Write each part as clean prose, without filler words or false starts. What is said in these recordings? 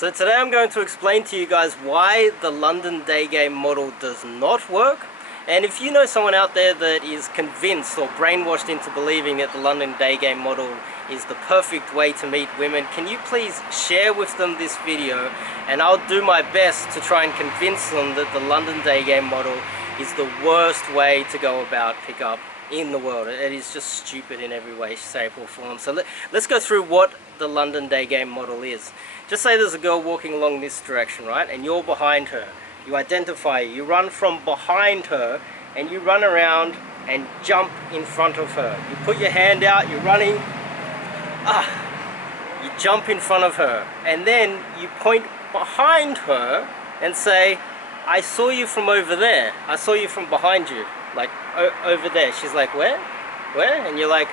So today I'm going to explain to you guys why the London Daygame model does not work. And if you know someone out there that is convinced or brainwashed into believing that the London Daygame model is the perfect way to meet women, can you please share with them this video, and I'll do my best to try and convince them that the London Daygame model is the worst way to go about pickup in the world. It is just stupid in every way, shape or form. So let's go through what the London Daygame model is. Just say there's a girl walking along this direction, right, and you're behind her. You identify her, you run from behind her, and you run around and jump in front of her. You put your hand out, you're running, you jump in front of her, and then you point behind her and say, I saw you from over there, I saw you from behind you, like over there. She's like, where? And you're like,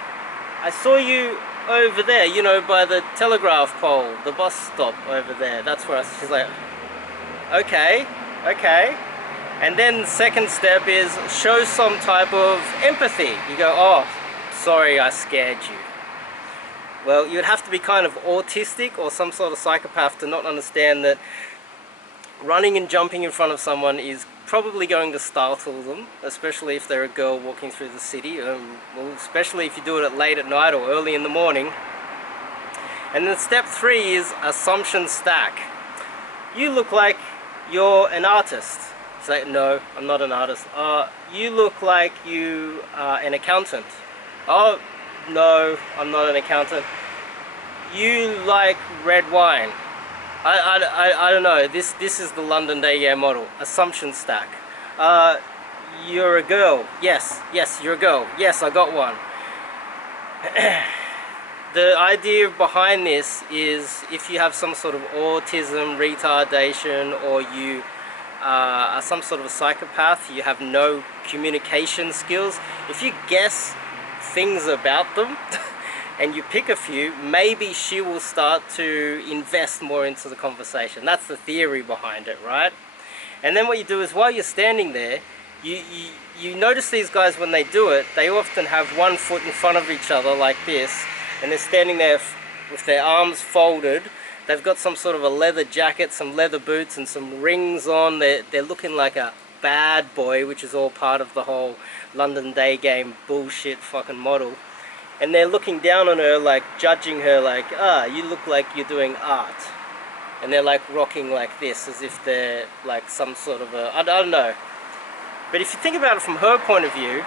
I saw you over there, you know, by the telegraph pole, the bus stop over there, that's where she's like, okay. And then the second step is show some type of empathy. You go, oh, sorry, I scared you. Well, you'd have to be kind of autistic or some sort of psychopath to not understand that running and jumping in front of someone is probably going to startle them, especially if they're a girl walking through the city, well, especially if you do it late at night or early in the morning. And then step 3 is assumption stack. You look like you're an artist. Say, no, I'm not an artist. You look like you are an accountant. Oh, no, I'm not an accountant. You like red wine. I don't know. This is the London Daygame model. Assumption stack. You're a girl. Yes, you're a girl. Yes, I got one. The idea behind this is if you have some sort of autism, retardation, or you are some sort of a psychopath, you have no communication skills, if you guess things about them and you pick a few, maybe she will start to invest more into the conversation. That's the theory behind it, right? And then what you do is, while you're standing there, you notice these guys, when they do it, they often have one foot in front of each other like this, and they're standing there with their arms folded. They've got some sort of a leather jacket, some leather boots, and some rings on. They're looking like a bad boy, which is all part of the whole London Daygame bullshit fucking model. And they're looking down on her, like judging her, like, you look like you're doing art. And they're like rocking like this, as if they're like some sort of a, I don't know. But if you think about it from her point of view,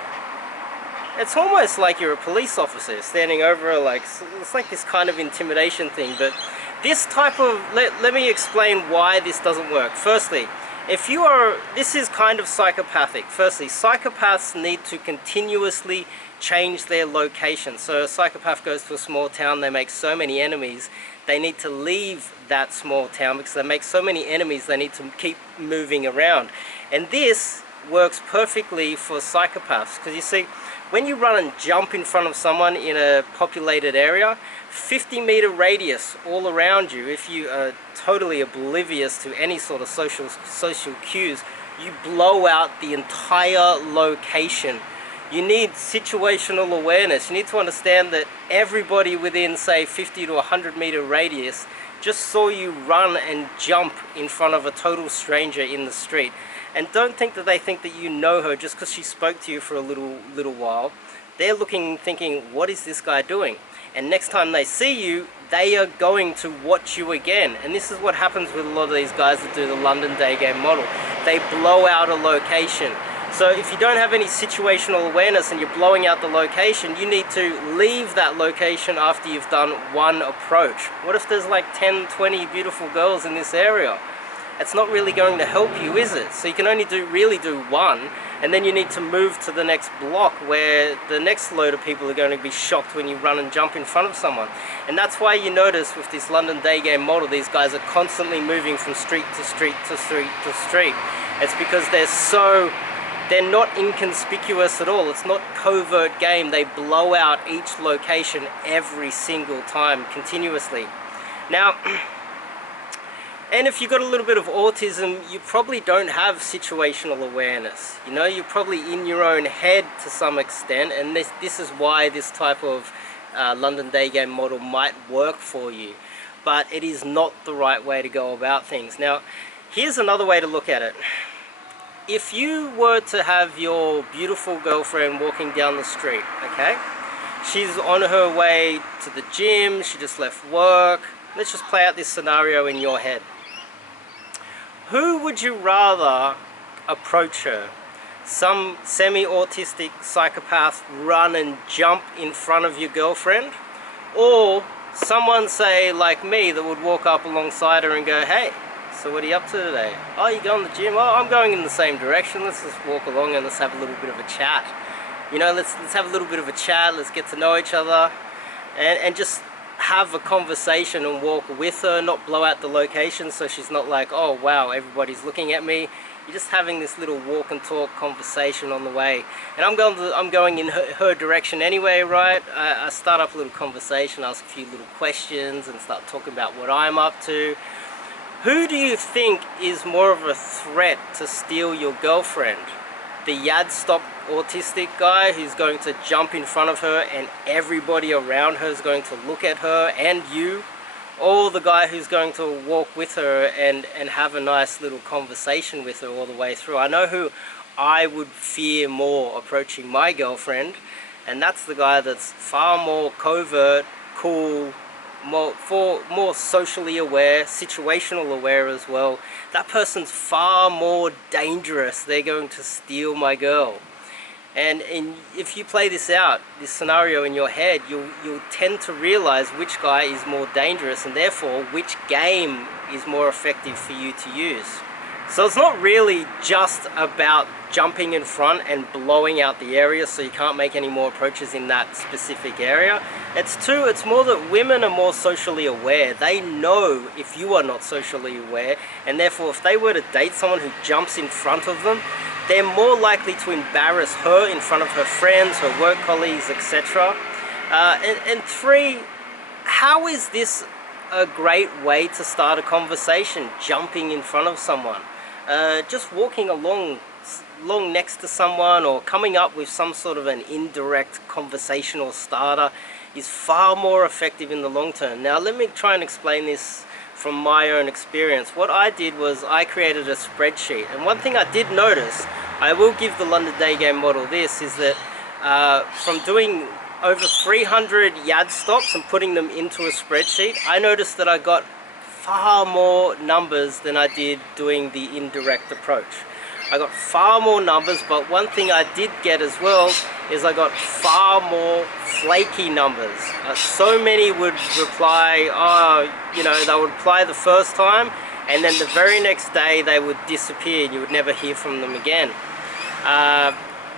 it's almost like you're a police officer standing over her, like, it's like this kind of intimidation thing. But this type of, let me explain why this doesn't work. Firstly, if you are, this is kind of psychopathic. Firstly, psychopaths need to continuously change their location. So a psychopath goes to a small town, they make so many enemies, they need to leave that small town because they make so many enemies, they need to keep moving around. And this works perfectly for psychopaths, because you see, when you run and jump in front of someone in a populated area, 50-meter radius all around you, if you are totally oblivious to any sort of social cues, you blow out the entire location. You need situational awareness. You need to understand that everybody within, say, 50 to 100-meter radius just saw you run and jump in front of a total stranger in the street. And don't think that they think that you know her just because she spoke to you for a little while. They're looking, thinking, what is this guy doing? And next time they see you, they are going to watch you again. And this is what happens with a lot of these guys that do the London Daygame model. They blow out a location. So if you don't have any situational awareness and you're blowing out the location, you need to leave that location after you've done one approach. What if there's like 10, 20 beautiful girls in this area? It's not really going to help you, is it? So you can only really do one, and then you need to move to the next block where the next load of people are going to be shocked when you run and jump in front of someone. And that's why you notice with this London Daygame model, these guys are constantly moving from street to street to street to street. It's because they're not inconspicuous at all. It's not covert game. They blow out each location every single time continuously. Now, and if you've got a little bit of autism, you probably don't have situational awareness. You know, you're probably in your own head to some extent, and this is why this type of London Daygame model might work for you. but it is not the right way to go about things. Now, here's another way to look at it. If you were to have your beautiful girlfriend walking down the street, okay? She's on her way to the gym, she just left work. Let's just play out this scenario in your head. Who would you rather approach her? Some semi-autistic psychopath run and jump in front of your girlfriend? Or someone, say, like me, that would walk up alongside her and go, hey, so what are you up to today? Oh, you going to the gym? Oh, I'm going in the same direction. Let's just walk along and let's have a little bit of a chat. You know, let's have a little bit of a chat, let's get to know each other, and just have a conversation and walk with her, not blow out the location so she's not like, oh wow, everybody's looking at me. You're just having this little walk and talk conversation on the way. And I'm going in her direction anyway, right? I start up a little conversation, ask a few little questions and start talking about what I'm up to. Who do you think is more of a threat to steal your girlfriend? The Yad-stop autistic guy who's going to jump in front of her and everybody around her is going to look at her and you, or the guy who's going to walk with her and have a nice little conversation with her all the way through? I know who I would fear more approaching my girlfriend, and that's the guy that's far more covert, cool, more socially aware, situational aware as well. That person's far more dangerous. They're going to steal my girl. And if you play this out, this scenario in your head, you'll tend to realize which guy is more dangerous and therefore which game is more effective for you to use. So it's not really just about jumping in front and blowing out the area so you can't make any more approaches in that specific area. It's more that women are more socially aware. They know if you are not socially aware, and therefore if they were to date someone who jumps in front of them, they're more likely to embarrass her in front of her friends, her work colleagues, etc. And three, how is this a great way to start a conversation, jumping in front of someone? Just walking along next to someone or coming up with some sort of an indirect conversational starter is far more effective in the long term. Now let me try and explain this from my own experience. What I did was I created a spreadsheet, and one thing I did notice, I will give the London Daygame model this, is that from doing over 300 Yad stops and putting them into a spreadsheet, I noticed that I got far more numbers than I did doing the indirect approach. I got far more numbers, but one thing I did get as well is I got far more flaky numbers. So many would reply, you know, they would reply the first time, and then the very next day they would disappear and you would never hear from them again.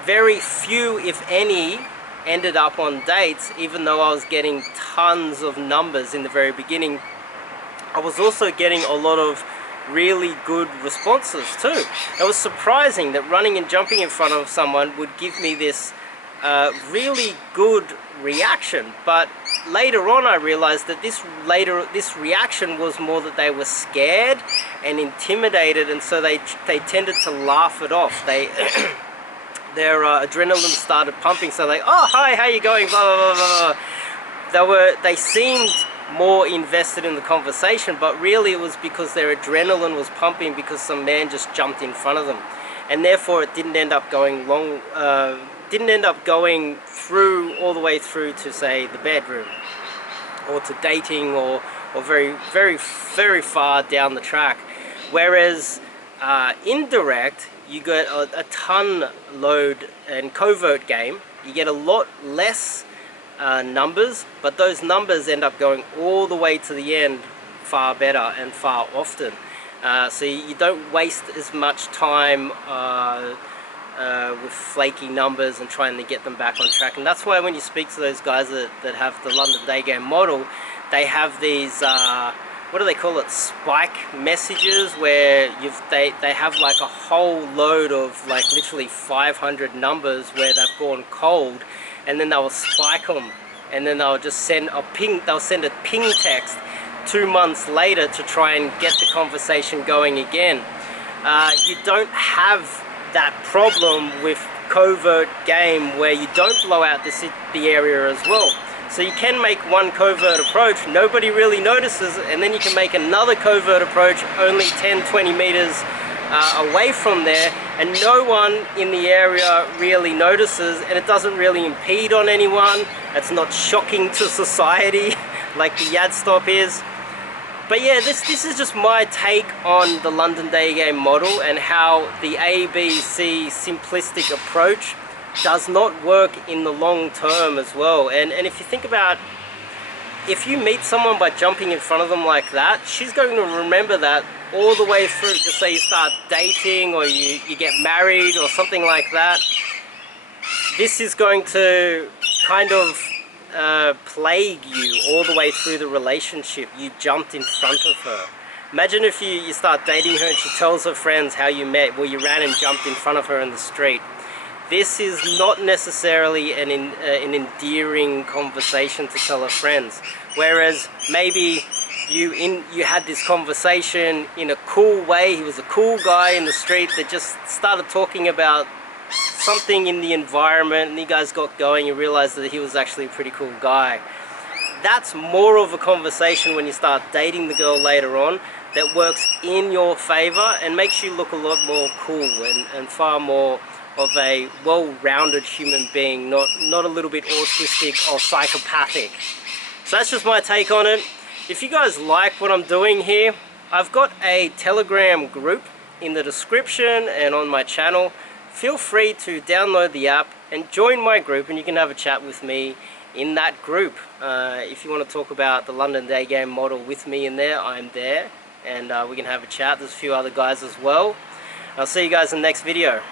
Very few, if any, ended up on dates, even though I was getting tons of numbers in the very beginning. I was also getting a lot of really good responses too. It was surprising that running and jumping in front of someone would give me this really good reaction, but later on I realized that this reaction was more that they were scared and intimidated, and so they tended to laugh it off. Their adrenaline started pumping, so they, oh hi, how you going, blah blah blah blah. They seemed more invested in the conversation, but really it was because their adrenaline was pumping because some man just jumped in front of them, and therefore it didn't end up going through all the way through to, say, the bedroom or to dating or very very very far down the track. Whereas indirect, you get a ton load, and covert game, you get a lot less numbers, but those numbers end up going all the way to the end far better and far often. So you don't waste as much time with flaky numbers and trying to get them back on track. And that's why when you speak to those guys that have the London Daygame model, they have these what do they call it, spike messages, where they have like a whole load of like literally 500 numbers where they've gone cold, and then they'll spike them, and then they'll just send a ping. They'll send a ping text 2 months later to try and get the conversation going again. You don't have that problem with covert game where you don't blow out the area as well. So you can make one covert approach, nobody really notices, and then you can make another covert approach only 10-20 meters away from there, and no one in the area really notices, and it doesn't really impede on anyone. It's not shocking to society like the Yad stop is. But yeah, this is just my take on the London Daygame model and how the ABC simplistic approach does not work in the long term as well. And if you think about, if you meet someone by jumping in front of them like that, she's going to remember that all the way through. Just say you start dating or you get married or something like that. This is going to kind of plague you all the way through the relationship. You jumped in front of her. Imagine if you start dating her and she tells her friends how you met. Well, you ran and jumped in front of her in the street. This is not necessarily an endearing conversation to tell her friends. Whereas maybe you had this conversation in a cool way. He was a cool guy in the street that just started talking about something in the environment, and you guys got going. You realized that he was actually a pretty cool guy. That's more of a conversation when you start dating the girl later on, that works in your favor and makes you look a lot more cool and far more of a well-rounded human being, not a little bit autistic or psychopathic. So that's just my take on it. If you guys like what I'm doing here, I've got a Telegram group in the description and on my channel. Feel free to download the app and join my group, and you can have a chat with me in that group. If you want to talk about the London Daygame model with me in there, I'm there, and we can have a chat. There's a few other guys as well. I'll see you guys in the next video.